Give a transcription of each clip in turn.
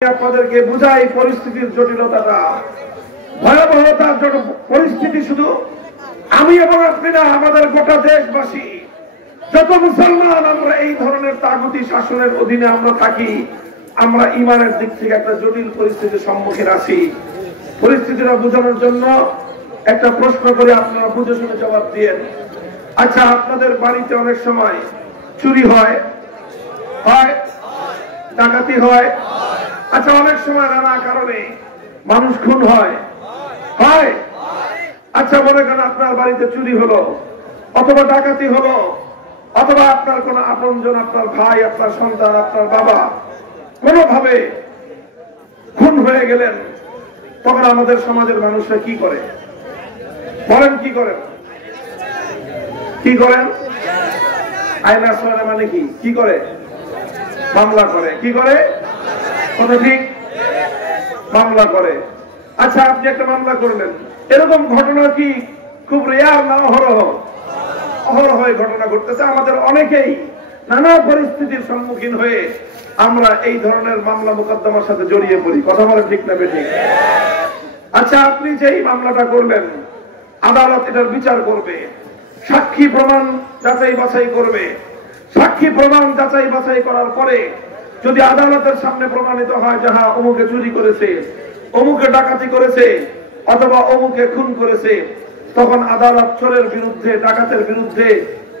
আপনাদেরকে বুঝাই পরিস্থিতির জটিলতাটা, ভয়াবহতার পরিস্থিতি শুধু আমি এবং আপনি না, আমাদের গোটা দেশবাসী যত মুসলমান আমরা এই ধরনের তাগুতি শাসনের অধীনে আমরা থাকি, আমরা ইমানের দিক থেকে একটা জটিল পরিস্থিতির সম্মুখীন আছি। পরিস্থিতিটা বোঝানোর জন্য একটা প্রশ্ন করে আপনারা বুঝে শুনে জবাব দিয়েন। আচ্ছা, আপনাদের বাড়িতে অনেক সময় চুরি হয়, ডাকাতি হয়, আচ্ছা অনেক সময় নানা কারণে মানুষ খুন হয়। আচ্ছা মনে করেন আপনার বাড়িতে চুরি হলো অথবা ডাকাতি হলো, অথবা আপনার কোন আপনজন, আপনার ভাই, আপনার সন্তান, আপনার বাবা কোনোভাবে খুন হয়ে গেলেন, তখন আমাদের সমাজের মানুষরা কি করে বলেন? কি করেন? কি করেন? আইনা সরা মানে কি করে? মামলা করে। কি করে? কত ঠিক? মামলা করে। আচ্ছা আপনি একটা মামলা করলেন, এরকম ঘটনা কি খুব রেয়ার না অহরহ ঘটনা ঘটতেছে? আমাদের অনেকেই নানা পরিস্থিতির সম্মুখীন হয়ে আমরা এই ধরনের মামলা মোকদ্দমার সাথে জড়িয়ে পড়ি। কথা বলেন ঠিক না বেঠিক? আচ্ছা আপনি যেই মামলাটা করলেন, আদালত এটার বিচার করবে, সাক্ষী প্রমাণ যাচাই বাছাই করবে। সাক্ষী প্রমাণ যাচাই বাছাই করার পরে যদি আদালতের সামনে প্রমাণিত হয় যে হ্যাঁ অমুকে চুরি করেছে, অমুকে ডাকাতি করেছে, অথবা অমুকে খুন করেছে, তখন আদালত চোরের বিরুদ্ধে, ডাকাতের বিরুদ্ধে,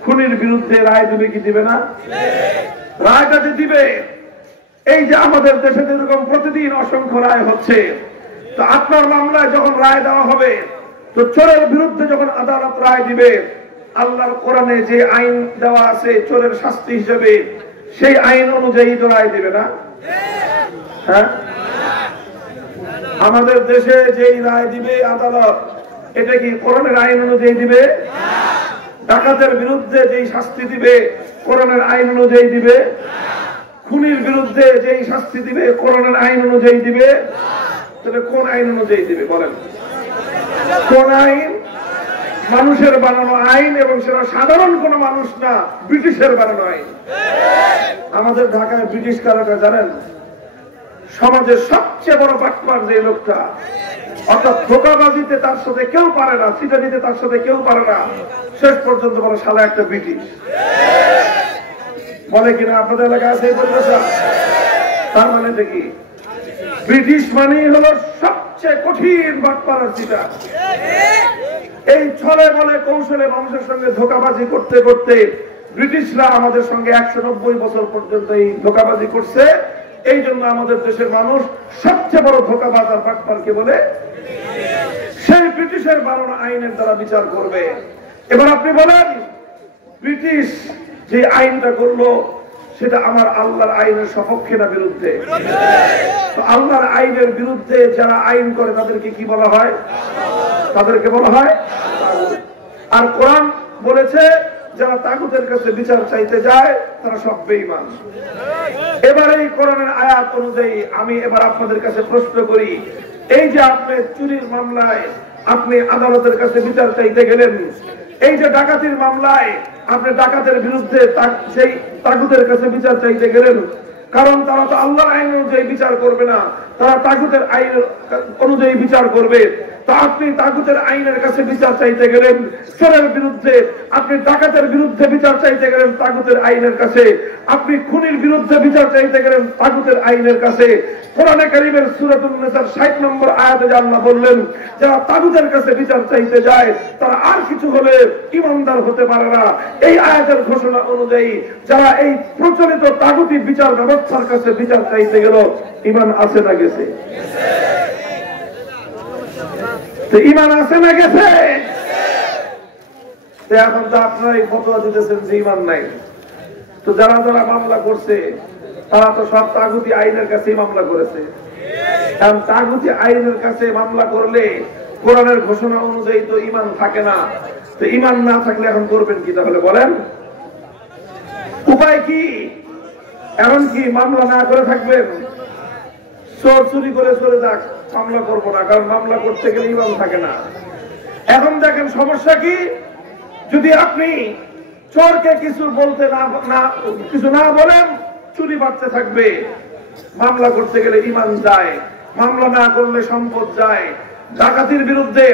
খুনির বিরুদ্ধে রায় দিবে কি দিবে না? রায়টা যে দিবে, এই যে আমাদের দেশে এরকম প্রতিদিন অসংখ্য রায় হচ্ছে, তো আপনার মামলায় যখন রায় দেওয়া হবে, তো চোরের বিরুদ্ধে যখন আদালত রায় দিবে, আল্লাহর কোরআনে যে আইন দেওয়া আছে চোরের শাস্তি হিসেবে, সেই আইন অনুযায়ী তো রায় দিবে না? হ্যাঁ, আমাদের দেশে যেই রায় দিবে আদালত, এটা কি কোরআনের আইন অনুযায়ী দিবে? ডাকাতের বিরুদ্ধে যেই শাস্তি দিবে কোরআনের আইন অনুযায়ী দিবে? খুনির বিরুদ্ধে যেই শাস্তি দিবে কোরআনের আইন অনুযায়ী দিবে? তাহলে কোন আইন অনুযায়ী দিবে বলেন? কোন আইন? মানুষের বানানো আইন, এবং সেটা সাধারণ কোন মানুষ না, ব্রিটিশের বানানো আইন। আমাদের ঢাকায় ব্রিটিশ কারাটা জানেন? সমাজের সবচেয়ে বড় বাটপার যে লোকটা, অর্থাৎ ধোঁকাবাজিতে তার সাথে কেউ পারে না, চিটানিতে তার সাথে কেউ পারে না, শেষ পর্যন্ত বলে শালা একটা ব্রিটিশ। বলে কিনা আপনাদের এলাকায় আছে এই পরিভাষা? তার মানে দেখি ব্রিটিশ মানেই হলো সবচেয়ে কঠিন বাটপার আর চিটা। এই ছলে বলে কৌশলে মানুষের সঙ্গে ধোঁকাবাজি করতে করতে ব্রিটিশরা আমাদের সঙ্গে 190 বছর পর্যন্ত এই ধোঁকাবাজি করছে। এই জন্য আমাদের দেশের মানুষ সবচেয়ে বড় ধোঁকাবাজ আর বাটপারকে বলে। সেই ব্রিটিশের বানানো আইনের দ্বারা বিচার করবে। এবার আপনি বলেন, ব্রিটিশ যে আইনটা করলো সেটা আমার আল্লাহর আইনের সপক্ষে না বিরুদ্ধে? তো আল্লাহর আইনের বিরুদ্ধে যারা আইন করে তাদেরকে কি বলা হয়? তাদেরকে বলা হয়। আর কোরআন বলেছে যারা তাগুতের কাছে বিচার চাইতে যায় তারা সব বেঈমান। এবার এই কোরআনের আয়াত অনুযায়ী আমি এবার আপনাদের কাছে প্রশ্ন করি, এই যে আপনি চুরির মামলায় আপনি আদালতের কাছে বিচার চাইতে গেলেন, এই যে ডাকাতির মামলায় আপনি ডাকাতের বিরুদ্ধে সেই তাগুতের কাছে বিচার চাইতে গেলেন, কারণ তারা তো আল্লাহর আইন অনুযায়ী বিচার করবে না, তারা তাগুতের আইন অনুযায়ী বিচার করবে। তো আপনি তাগুতের আইনের কাছে বিচার চাইতে গেলেন চোরের বিরুদ্ধে, আপনি ডাকাতের বিরুদ্ধে বিচার চাইতে গেলেন তাগুতের আইনের কাছে, আপনি খুনির বিরুদ্ধে বিচার চাইতে গেলেন তাগুতের আইনের কাছে। কোরআনে কারীমের সূরাতুন নিসার 60 নম্বর আয়াতে আল্লাহ বললেন, যারা তাগুতের কাছে বিচার চাইতে যায় তারা আর কিছু হলে ঈমানদার হতে পারে না। এই আয়াতের ঘোষণা অনুযায়ী যারা এই প্রচলিত তাগুতি বিচার ব্যবস্থার কাছে বিচার চাইতে গেল, ঈমান আছে না গেছে? ঈমান আছে না গেছে? এখন তো আপনারাই ফতোয়া দিতেছেন যে ঈমান নাই। তো যারা যারা মামলা করছে তারা তো সব তাগুতি আইনের কাছেই মামলা করেছে। কারণ তাগুতি আইনের কাছে মামলা করলে কোরআনের ঘোষণা অনুযায়ী তো ঈমান থাকে না। তো ঈমান না থাকলে এখন করবেন কি তাহলে বলেন? উপায় কি? এমন কি মামলা না করে থাকবেন? চোর চুরি করে চলে যাক, মামলা করবো না, কারণ মামলা করতে গেলে ঈমান থাকে না। এখন দেখেন সমস্যা কি, যদি আপনি চোরকে কিছু বলতে কিছু না বলেন, চুরি বাড়তে থাকবে। মামলা করতে গেলে ঈমান যায়, মামলা না করলে সম্পদ যায়। ডাকাতির বিরুদ্ধে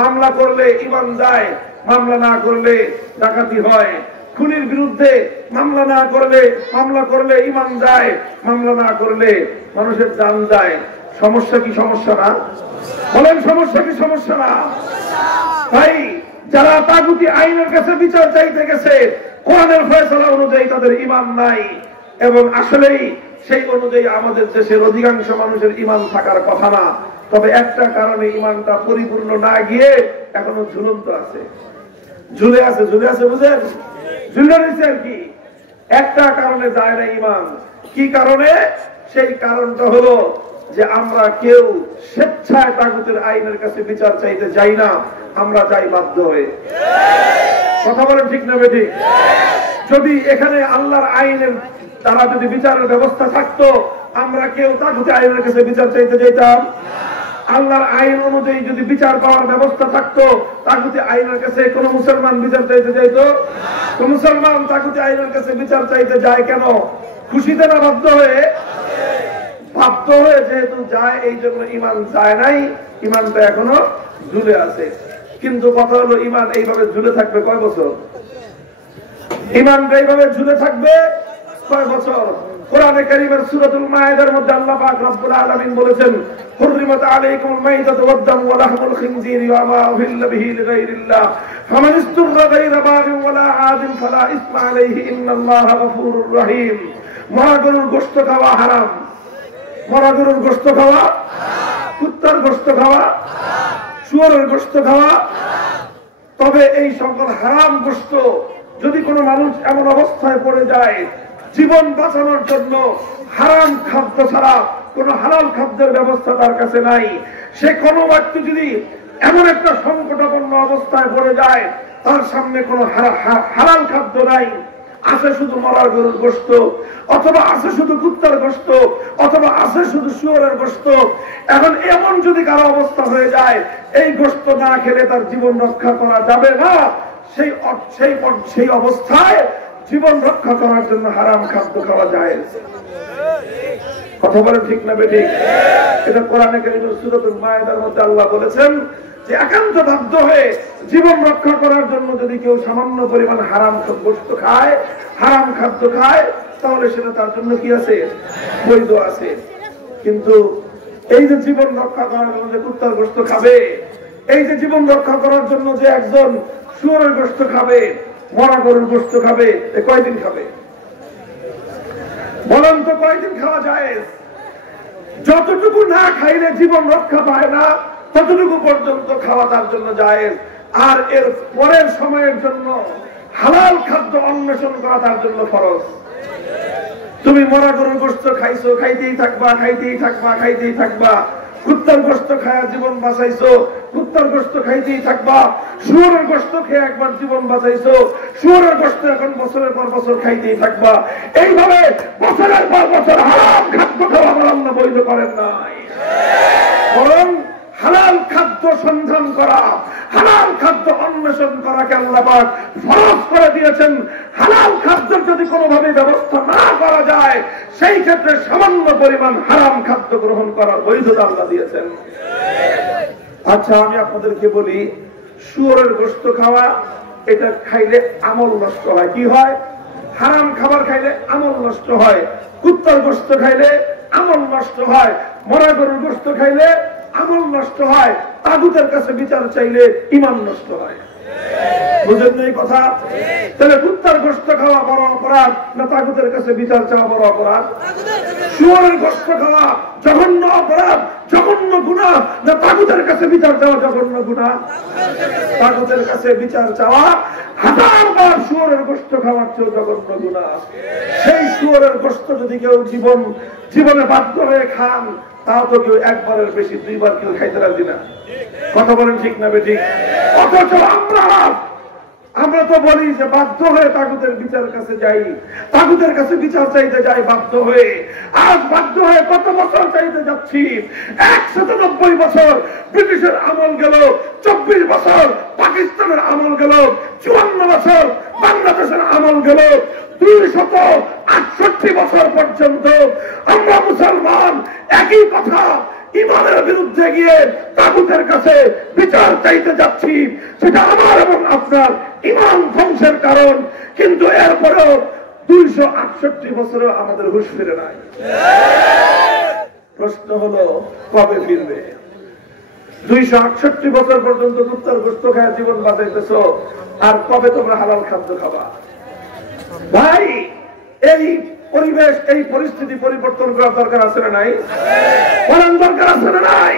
মামলা করলে ঈমান যায়, মামলা না করলে ডাকাতি হয়। খুনির বিরুদ্ধে মামলা করলে ঈমান যায়, মামলা না করলে মানুষের জান যায়। সমস্যা কি সমস্যা না? বলেন সমস্যা কি সমস্যা না? তাই যারা তাগুতি আইনের কাছে বিচার চাইতে গেছে, কোরআনের ফয়সালা অনুযায়ী তাদের ঈমান নাই। এবং আসলেই সেই অনুযায়ী আমাদের দেশের অধিকাংশ মানুষের ঈমান থাকার কথা না। তবে একটা কারণে ঈমানটা পরিপূর্ণ না গিয়ে এখনো ঝুলন্ত আছে, ঝুলে আছে বুঝেন, ঝুলে রয়েছে আর কি। একটা কারণে যায় না ঈমান। কি কারণে? সেই কারণটা হলো যে আমরা কেউ স্বেচ্ছায় তাগুতের আইনের কাছে বিচার চাইতে যাই না, আমরা যাই বাধ্য হয়ে। কথা বলেন ঠিক না বেঠিক? যদি এখানে আল্লাহর আইনের দ্বারা যদি বিচারের ব্যবস্থা থাকতো, আমরা কেউ তাগুতের আইনের কাছে বিচার চাইতে যেতাম? আল্লাহর আইন অনুযায়ী যদি বিচার পাওয়ার ব্যবস্থা থাকতো, তাগুতি আইনের কাছে কোন মুসলমান বিচার চাইতে যাইতো? কোন মুসলমান তাগুতি আইনের কাছে বিচার চাইতে যায় কেন? খুশিতে না বাধ্য হয়ে? বাধ্য হয়ে যেহেতু যায়, এই জন্য ঈমান যায় নাই, ঈমানটা এখনো ঝুলে আছে। কিন্তু কথা হলো, ঈমান এইভাবে ঝুলে থাকবে কয় বছর? ঈমানটা এইভাবে ঝুলে থাকবে কয় বছর? কোরআনে কারীমের সূরাতুল মায়েদার মধ্যে আল্লাহ পাক রব্বুল আলামিন বলেছেন, হুররিমাত আলাইকুমুল মাইতাতু ওয়াদ-দামু ওয়া লাহমুল খিনজিরি ওয়া মা উহিল্লা বিহি লিগাইরিল্লাহ ফামান ইসতুররা গায়রা বাগিন ওয়া লা আদিন ফালা ইসমা আলাইহি ইন্নাল্লাহা গফুরুর রহিম। মরা গরুর গোশত খাওয়া হারাম, মরা গরুর গোশত খাওয়া, কুত্তার গোশত খাওয়া, শুয়োরের গোশত খাওয়া। তবে এই সকল হারাম গোশত যদি কোনো মানুষ এমন অবস্থায় পড়ে যায়, জীবন বাঁচানোর জন্য হারাম খাদ্য ছাড়া কোন হালাল খাদ্যের ব্যবস্থা তার কাছে নাই, সে কোনো ব্যক্তি যদি এমন একটা সংকটাপন্ন অবস্থায় পড়ে যায়, তার সামনে কোনো হালাল খাদ্য নাই, আছে শুধু মরার গরুর গোশত, অথবা আছে শুধু কুত্তার গোশত, অথবা আছে শুধু শুয়োরের গোশত। এখন এমন যদি কারো অবস্থা হয়ে যায়, এই গোশত না খেলে তার জীবন রক্ষা করা যাবে না, সেই অবস্থায় জীবন রক্ষা করার জন্য হারাম খাদ্য খাওয়া যায়। কথা বলেন ঠিক না বেঠিক? এটা কোরআনে কারীমের সূরাতুল মায়েদার মধ্যে আল্লাহ বলেছেন যে একান্ত বাধ্য হয়ে জীবন রক্ষা করার জন্য যদি কেউ সামান্য পরিমাণ হারাম গোশত খায়, হারাম খাদ্য খায়, তাহলে সেটা তার জন্য কি আছে? বৈধ আছে। কিন্তু এই যে জীবন রক্ষা করার জন্য যে কুত্তার গোশত খাবে, এই যে জীবন রক্ষা করার জন্য যে একজন শুয়োরের গোশত খাবে, মরা গরুর গোশত খাবে, কয়দিন খাবে? বলেন তো কয়দিন খাওয়া যায়? যতটুকু না খাইলে জীবন রক্ষা পায় না, ততটুকু পর্যন্ত খাওয়া তার জন্য জায়েজ। আর এর পরের সময়ের জন্য হালাল খাদ্য অন্বেষণ করা তার জন্য ফরজ। তুমি মরা গরুর গোশত খাইছো, খাইতেই থাকবা। কুত্তার গোশত খায়া জীবন বাঁচাইছো, কুত্তার গোশত খাইতেই থাকবা। শুয়োরের গোশত খেয়ে একবার জীবন বাঁচাইছো, শুয়োরের গোশত এখন বছরের পর বছর খাইতেই থাকবা। এইভাবে বছরের পর বছর হারাম খাদ্য খাওয়া আল্লাহ বৈধ করেন নাই, বরং হালাল খাদ্য সন্ধান করা, হালাল খাদ্য অন্বেষণ করাকে আল্লাহ পাক ফরজ করে দিয়েছেন। হালাল খাদ্যের যদি কোনোভাবে ব্যবস্থা না করা যায়, সেই ক্ষেত্রে সামান্য পরিমাণ হারাম খাদ্য গ্রহণ করার বৈধতা আল্লাহ দিয়েছেন। আচ্ছা, আমি আপনাদেরকে বলি, শুয়োরের গোশত খাওয়া, এটা খাইলে আমল নষ্ট হয়। কি হয়? হারাম খাবার খাইলে আমল নষ্ট হয়। কুত্তার গোশত খাইলে আমল নষ্ট হয়। মরা গরুর গোশত খাইলে আমল নষ্ট হয়। তাগুতের কাছে বিচার চাইলে ঈমান নষ্ট হয়। বুঝেন না এই কথা? তাহলে কুত্তার গোশত খাওয়া বড় অপরাধ না তাগুতের কাছে বিচার চাওয়া বড় অপরাধ? শুয়োরের গোশত খাওয়া জঘন্য অপরাধ, জঘন্য গুনাহ না তাগুতের কাছে বিচার চাওয়া জঘন্য গুনাহ? তাগুতের কাছে বিচার চাওয়া 1000 বার শুয়োরের গোশত খাওয়ার চেয়ে জঘন্য গুনাহ। সেই শুয়োরের গোশত যদি কেউ জীবনে বাধ্য হয়ে খান, তাও তো কেউ একবারের বেশি 2 বার কেউ খাইতে রাজি না। কথা বলেন ঠিক না বেঠিক? অথচ আমরা তো বলি যে বাধ্য হয়ে তাগুতের বিচার কাছে যাই, তাগুতের কাছে বিচার চাইতে যাই বাধ্য হয়ে। আজ বাধ্য হয়ে কত বছর চাইতে যাচ্ছি? 190 বছর ব্রিটিশের আমল গেল, 24 বছর পাকিস্তানের আমল গেল, 54 বছর বাংলাদেশের আমল গেল, 268 বছর পর্যন্ত আমরা মুসলমান একই কথা ইমানের বিরুদ্ধে গিয়ে তাগুতের কাছে বিচার চাইতে যাচ্ছি, সেটা আমার এবং আপনার ইমান ধ্বংসের কারণ। কিন্তু এরপরেও 268 বছরেও আমাদের হুঁশ ফিরে নাই। প্রশ্ন হলো কবে ফিরবে? 268 বছর পর্যন্ত কুত্তার গোশত খায় জীবন বাঁচাইতেছ, আর কবে তোমরা হালাল খাদ্য খাবা? ভাই, এই পরিবেশ, এই পরিস্থিতি পরিবর্তন করার দরকার আছে না নাই? বলেন দরকার আছে না নাই?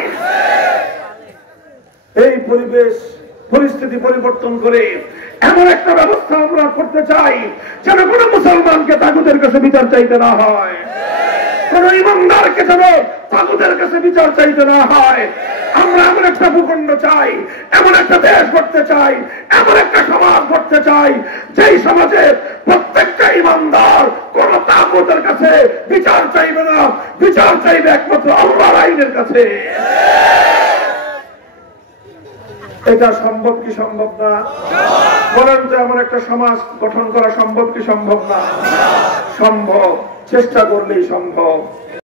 এই পরিবেশ পরিস্থিতি পরিবর্তন করে এমন একটা ব্যবস্থা আমরা করতে চাই যেন কোনো মুসলমানকে তাগুতের কাছে বিচার চাইতে না হয়, কোন ইমানদারকে যেন তাগুতের কাছে বিচার চাইতে না হয়। আমরা এমন একটা ভূখণ্ড চাই, এমন একটা দেশ করতে চাই, এমন একটা সমাজ করতে চাই, যেই সমাজে প্রত্যেকটা ইমানদার কোন তাগুতের কাছে বিচার চাইবে না, বিচার চাইবে একমাত্র আল্লাহর আইনের কাছে। এটা সম্ভব কি সম্ভব না? বলেন তো, এমন একটা সমাজ গঠন করা সম্ভব কি সম্ভব না? সম্ভব, চেষ্টা করলেই সম্ভব।